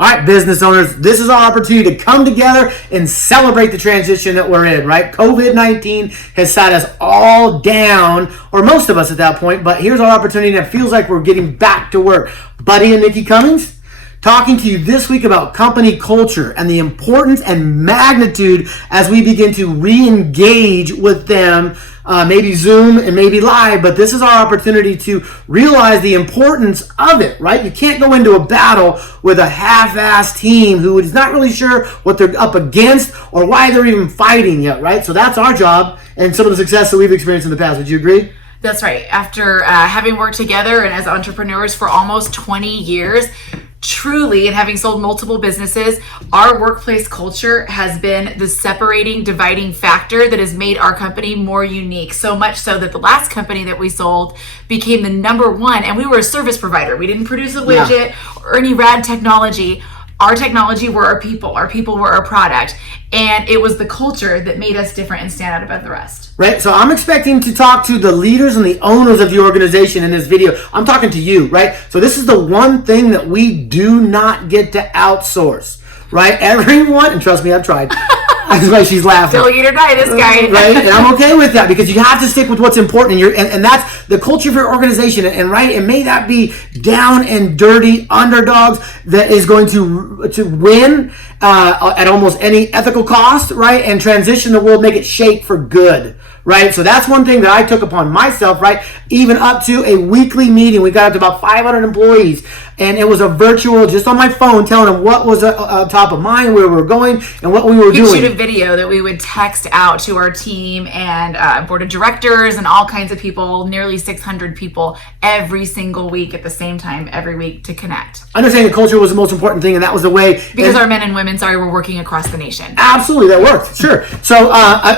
All right, business owners, this is our opportunity to come together and celebrate the transition that we're in, right? COVID-19 has sat us all down, or most of us at that point, but here's our opportunity, and it feels like we're getting back to work. Buddy and Nikki Cummings, talking to you this week about company culture and the importance and magnitude as we begin to re-engage with them, maybe Zoom and maybe live, but this is our opportunity to realize the importance of it, right? You can't go into a battle with a half-assed team who is not really sure what they're up against or why they're even fighting yet, right? So that's our job and some of the success that we've experienced in the past. Would you agree? That's right. After having worked together and as entrepreneurs for almost 20 years, truly, and having sold multiple businesses, our workplace culture has been the separating, dividing factor that has made our company more unique. So much so that the last company that we sold became the number one, and we were a service provider. We didn't produce a widget or any rad technology. Our technology were our people were our product, and it was the culture that made us different and stand out above the rest. Right, so I'm expecting to talk to the leaders and the owners of your organization in this video. I'm talking to you, right? So this is the one thing that we do not get to outsource, right? Everyone, and trust me, I've tried. That's why she's laughing. Still eat or die, this guy. Right, and I'm okay with that because you have to stick with what's important, and that's the culture of your organization. And right, and may that be down and dirty underdogs that is going to win at almost any ethical cost, right? And transition the world, make it shake for good. Right, so that's one thing that I took upon myself, right? Even up to a weekly meeting. We got up to about 500 employees, and it was a virtual, just on my phone, telling them what was top of mind, where we were going, and what we were doing. We'd shoot a video that we would text out to our team and board of directors and all kinds of people, nearly 600 people every single week at the same time, every week to connect. Understanding culture was the most important thing, and that was the way. Because our men and women, were working across the nation. Absolutely, that worked, sure. So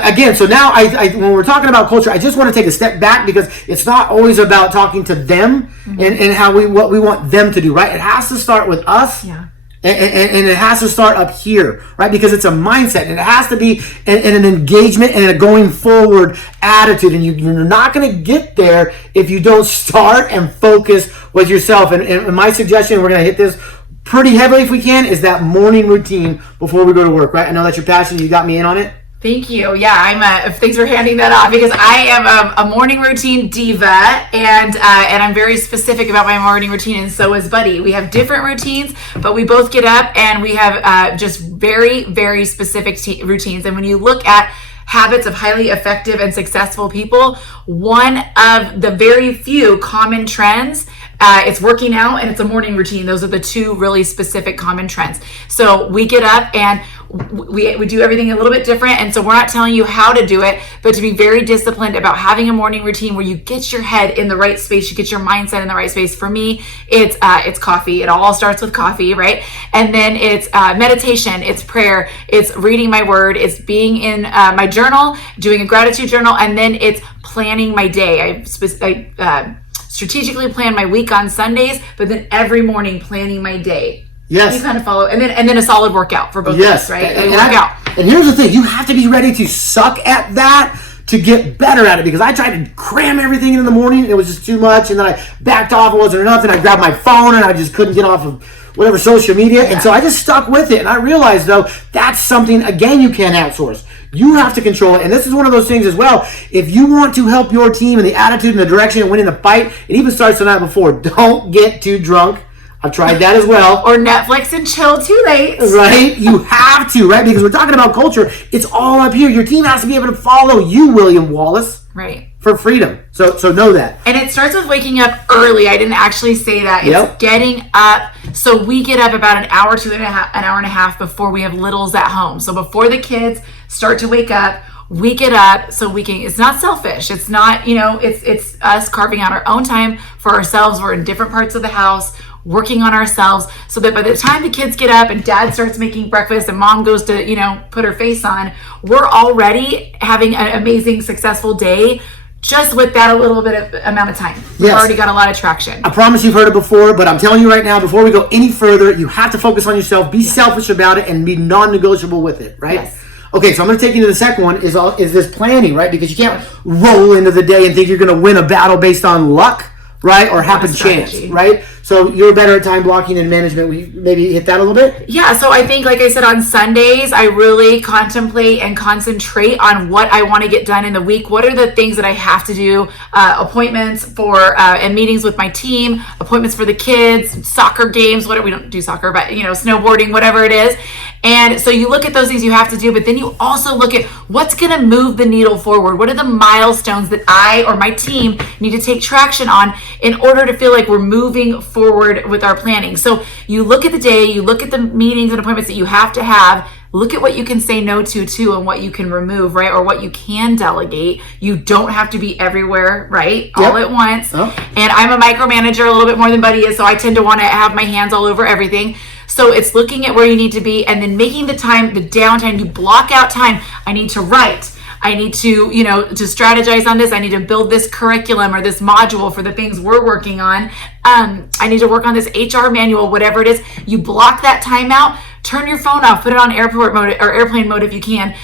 again, so now when we're talking about culture, I just want to take a step back because it's not always about talking to them and what we want them to do, right? It has to start with us. Yeah. And it has to start up here, right? Because it's a mindset, and it has to be an engagement and a going forward attitude. And you're not going to get there if you don't start and focus with yourself. And my suggestion, we're going to hit this pretty heavily if we can, is that morning routine before we go to work, right? I know that's your passion. You got me in on it. Thank you. Yeah, thanks for handing that off because I am a morning routine diva, and I'm very specific about my morning routine, and so is Buddy. We have different routines, but we both get up and we have just very, very specific routines. And when you look at habits of highly effective and successful people, one of the very few common trends, it's working out and it's a morning routine. Those are the two really specific common trends. So we get up and we do everything a little bit different, and so we're not telling you how to do it, but to be very disciplined about having a morning routine where you get your head in the right space, you get your mindset in the right space. For me, it's coffee. It all starts with coffee, right? And then it's meditation, it's prayer, it's reading my word, it's being in my journal, doing a gratitude journal, and then it's planning my day. I strategically plan my week on Sundays, but then every morning planning my day. Yes. You kind of follow, and then a solid workout for both of us, right? And here's the thing, you have to be ready to suck at that to get better at it, because I tried to cram everything in the morning, it was just too much, and then I backed off, it wasn't enough, and I grabbed my phone, and I just couldn't get off of whatever social media, and so I just stuck with it, and I realized, though, that's something, again, you can't outsource. You have to control it, and this is one of those things as well. If you want to help your team in the attitude and the direction and winning the fight, it even starts the night before. Don't get too drunk. I've tried that as well. Or Netflix and chill too late. Right? You have to, right? Because we're talking about culture. It's all up here. Your team has to be able to follow you, William Wallace. Right. For freedom. So know that. And it starts with waking up early. I didn't actually say that. It's getting up. So we get up about an hour to an hour and a half before we have littles at home. So before the kids start to wake up, we get up so we can, it's not selfish. It's not, it's us carving out our own time for ourselves. We're in different parts of the house, working on ourselves, so that by the time the kids get up and dad starts making breakfast and mom goes to, put her face on, we're already having an amazing, successful day just with that a little bit of amount of time. We've already got a lot of traction. I promise you've heard it before, but I'm telling you right now, before we go any further, you have to focus on yourself, be selfish about it, and be non-negotiable with it, right? Yes. Okay, so I'm going to take you to the second one, is this planning, right? Because you can't roll into the day and think you're going to win a battle based on luck, right? Or happen chance, right? So you're better at time blocking and management. We maybe hit that a little bit? Yeah, so I think, like I said, on Sundays, I really contemplate and concentrate on what I want to get done in the week. What are the things that I have to do? Appointments for and meetings with my team, appointments for the kids, soccer games, whatever. We don't do soccer, but snowboarding, whatever it is. And so you look at those things you have to do, but then you also look at what's going to move the needle forward. What are the milestones that I or my team need to take traction on in order to feel like we're moving forward with our planning? So you look at the day, you look at the meetings and appointments that you have to have, look at what you can say no to and what you can remove, right? Or what you can delegate. You don't have to be everywhere, right? All at once. Oh. And I'm a micromanager a little bit more than Buddy is, so I tend to want to have my hands all over everything. So it's looking at where you need to be and then making the time, the downtime, you block out time. I need to write. I need to, to strategize on this. I need to build this curriculum or this module for the things we're working on. I need to work on this HR manual, whatever it is. You block that time out, turn your phone off, put it on airport mode or airplane mode if you can.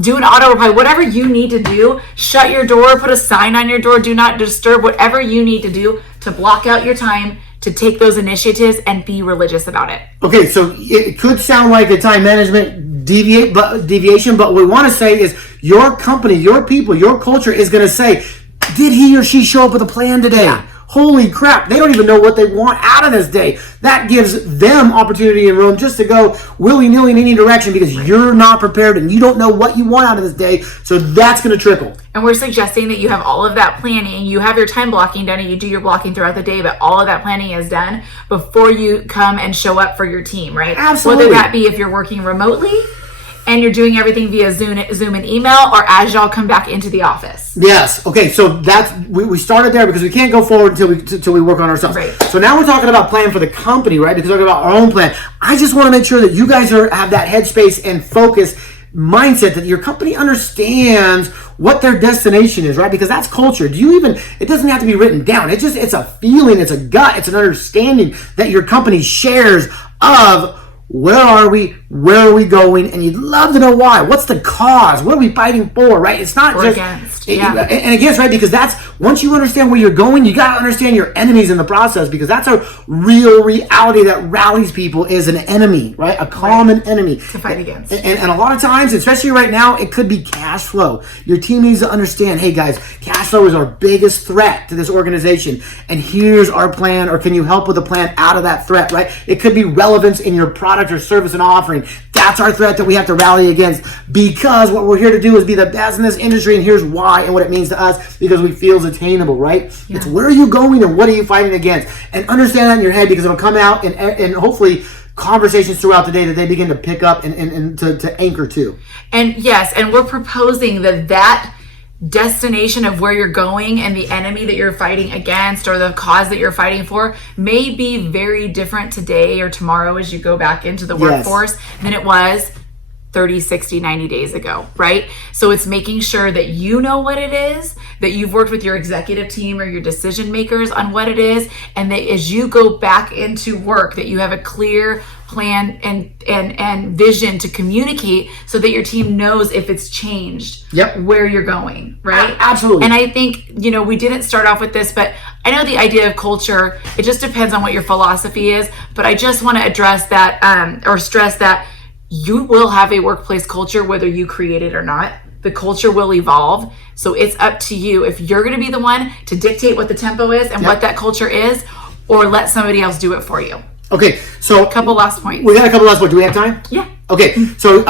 Do an auto reply, whatever you need to do. Shut your door, put a sign on your door, do not disturb, whatever you need to do to block out your time to take those initiatives and be religious about it. Okay, so it could sound like a time management deviation, but what we want to say is your company, your people, your culture is going to say, did he or she show up with a plan today? Yeah. Holy crap, they don't even know what they want out of this day. That gives them opportunity and room just to go willy-nilly in any direction because you're not prepared and you don't know what you want out of this day. So that's going to trickle. And we're suggesting that you have all of that planning. You have your time blocking done and you do your blocking throughout the day, but all of that planning is done before you come and show up for your team, right? Absolutely. Whether that be if you're working remotely and you're doing everything via Zoom and email, or as y'all come back into the office. Yes. Okay. So that's we started there because we can't go forward until we work on ourselves. Right. So now we're talking about plan for the company, right? Because we're talking about our own plan. I just want to make sure that you guys have that headspace and focus mindset that your company understands what their destination is, right? Because that's culture. It doesn't have to be written down. It's a feeling, it's a gut, it's an understanding that your company shares of where are we going, and you'd love to know why. What's the cause? What are we fighting for, right? It's not just against, and against, right? Because that's, once you understand where you're going, you got to understand your enemies in the process, because that's a real reality that rallies people is an enemy, right? A common enemy to fight against. And a lot of times, especially right now, it could be cash flow. Your team needs to understand, hey guys, cash flow is our biggest threat to this organization, and here's our plan, or can you help with a plan out of that threat, right? It could be relevance in your product or service and offering. That's our threat that we have to rally against, because what we're here to do is be the best in this industry, and here's why and what it means to us, because we feel it's attainable, right? Yeah. It's where are you going and what are you fighting against, and understand that in your head, because it'll come out and hopefully conversations throughout the day that they begin to pick up and to anchor to. And yes, and we're proposing that destination of where you're going and the enemy that you're fighting against or the cause that you're fighting for may be very different today or tomorrow as you go back into the workforce than it was 30, 60, 90 days ago, right? So it's making sure that you know what it is, that you've worked with your executive team or your decision makers on what it is, and that as you go back into work, that you have a clear plan and vision to communicate so that your team knows if it's changed, where you're going, right? Absolutely. And I think, we didn't start off with this, but I know the idea of culture, it just depends on what your philosophy is, but I just want to address that or stress that you will have a workplace culture whether you create it or not. The culture will evolve. So it's up to you if you're going to be the one to dictate what the tempo is and what that culture is, or let somebody else do it for you. Okay, so a couple last points. We got a couple last points. Do we have time? Yeah. Okay, so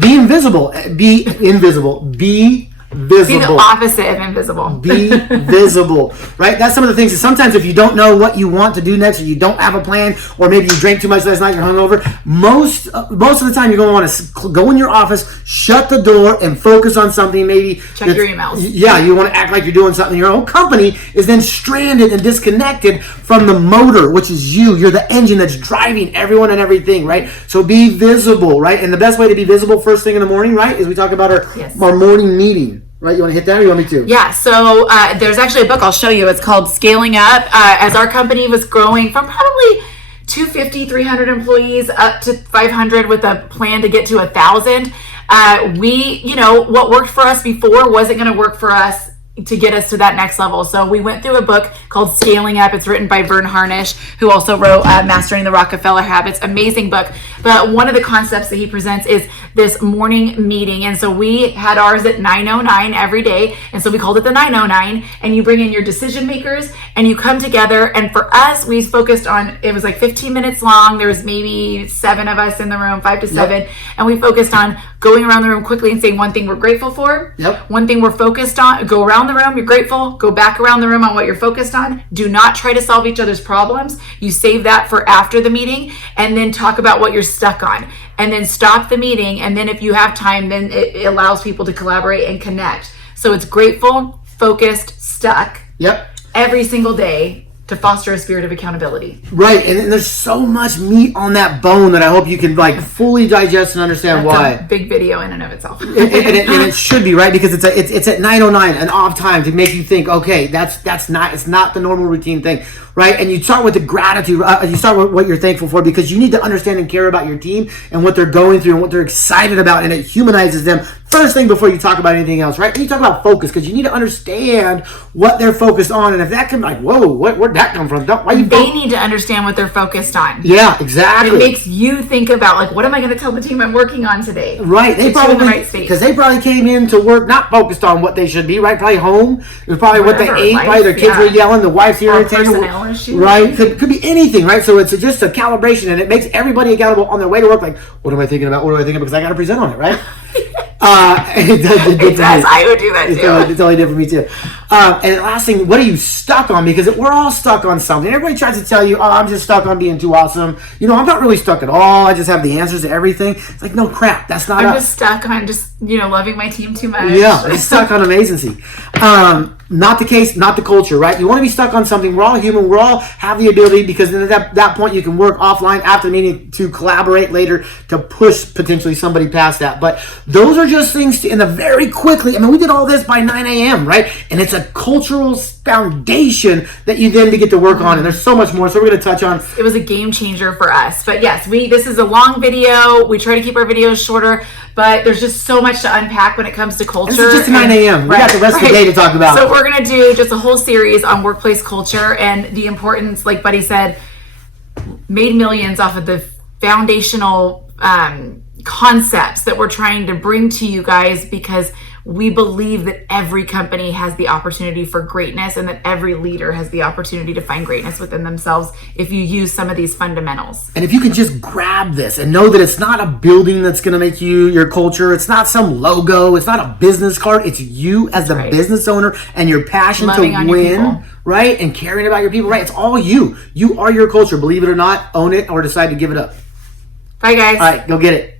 be invisible. Be invisible. Be visible. Be the opposite of invisible. Be visible, right? That's some of the things that sometimes if you don't know what you want to do next, or you don't have a plan, or maybe you drank too much last night, you're hungover, most of the time you're going to want to go in your office, shut the door, and focus on something. Maybe check your emails. Yeah, you want to act like you're doing something. Your own company is then stranded and disconnected from the motor, which is you. You're the engine that's driving everyone and everything, right? So be visible, right? And the best way to be visible first thing in the morning, right, is we talk about our morning meeting. Right, you want to hit that, or you want me to? Yeah, so there's actually a book I'll show you. It's called Scaling Up. As our company was growing from probably 250, 300 employees up to 500 with a plan to get to 1,000, what worked for us before wasn't going to work for us to get us to that next level. So we went through a book called Scaling Up. It's written by Vern Harnish, who also wrote Mastering the Rockefeller Habits. Amazing book. But one of the concepts that he presents is this morning meeting. And so we had ours at 9:09 every day. And so we called it the 9:09. And you bring in your decision makers and you come together. And for us, we focused on, it was like 15 minutes long. There was maybe 7 of us in the room, 5 to 7. Yep. And we focused on going around the room quickly and saying one thing we're grateful for. Yep. One thing we're focused on. Go around the room, you're grateful. Go back around the room on what you're focused on. Do not try to solve each other's problems. You save that for after the meeting, and then talk about what you're stuck on. And then stop the meeting, and then if you have time, then it allows people to collaborate and connect. So it's grateful, focused, stuck. Yep. Every single day to foster a spirit of accountability. Right, and there's so much meat on that bone that I hope you can like fully digest and understand That's why. a big video in and of itself. and it should be, right, because it's at 9:09, an off time to make you think, okay, it's not the normal routine thing, right? And you start with the gratitude, you start with what you're thankful for, because you need to understand and care about your team and what they're going through and what they're excited about, and it humanizes them first thing before you talk about anything else, right? And you talk about focus, because you need to understand what they're focused on, and if that can, like, whoa, where'd that come from? They need to understand what they're focused on. Yeah, exactly. It makes you think about, like, what am I going to tell the team I'm working on today? Right, they probably, in the right space. because they probably came in to work not focused on what they should be, right? Probably home. It was probably what they Whatever, ate. life, Probably their kids were yelling. The wife's irritated. personnel issue. Right, could be anything, right? So it's just a calibration, and it makes everybody accountable on their way to work. Like, what am I thinking about? What do I think about? Because I got to present on it, right? It does. I would do that too. It's totally different for me too. And last thing, what are you stuck on? Because we're all stuck on something. Everybody tries to tell you, oh, I'm just stuck on being too awesome. You know, I'm not really stuck at all. I just have the answers to everything. It's like, no crap. That's not. I'm just stuck on loving my team too much. Yeah, it's stuck on amazency. Not the case, not the culture, right? You want to be stuck on something. We're all human. We all have the ability, because then at that point you can work offline after the meeting to collaborate later to push potentially somebody past that. But those are just things in the very quickly. I mean, we did all this by 9 a.m., right? And it's a cultural foundation that you then get to work on. And there's so much more. So we're going to touch on. It was a game changer for us. But yes, this is a long video. We try to keep our videos shorter, but there's just so much to unpack when it comes to culture. This is just 9 a.m. We got the rest of the day to talk about. So we're going to do just a whole series on workplace culture and the importance, like Buddy said, made millions off of the foundational concepts that we're trying to bring to you guys, because we believe that every company has the opportunity for greatness, and that every leader has the opportunity to find greatness within themselves if you use some of these fundamentals. And if you can just grab this and know that it's not a building that's going to make you your culture, it's not some logo, it's not a business card, it's you as the business owner and your passion Loving to on your win, people. right? And caring about your people, right? It's all you. You are your culture. Believe it or not, own it or decide to give it up. Bye, guys. All right, go get it.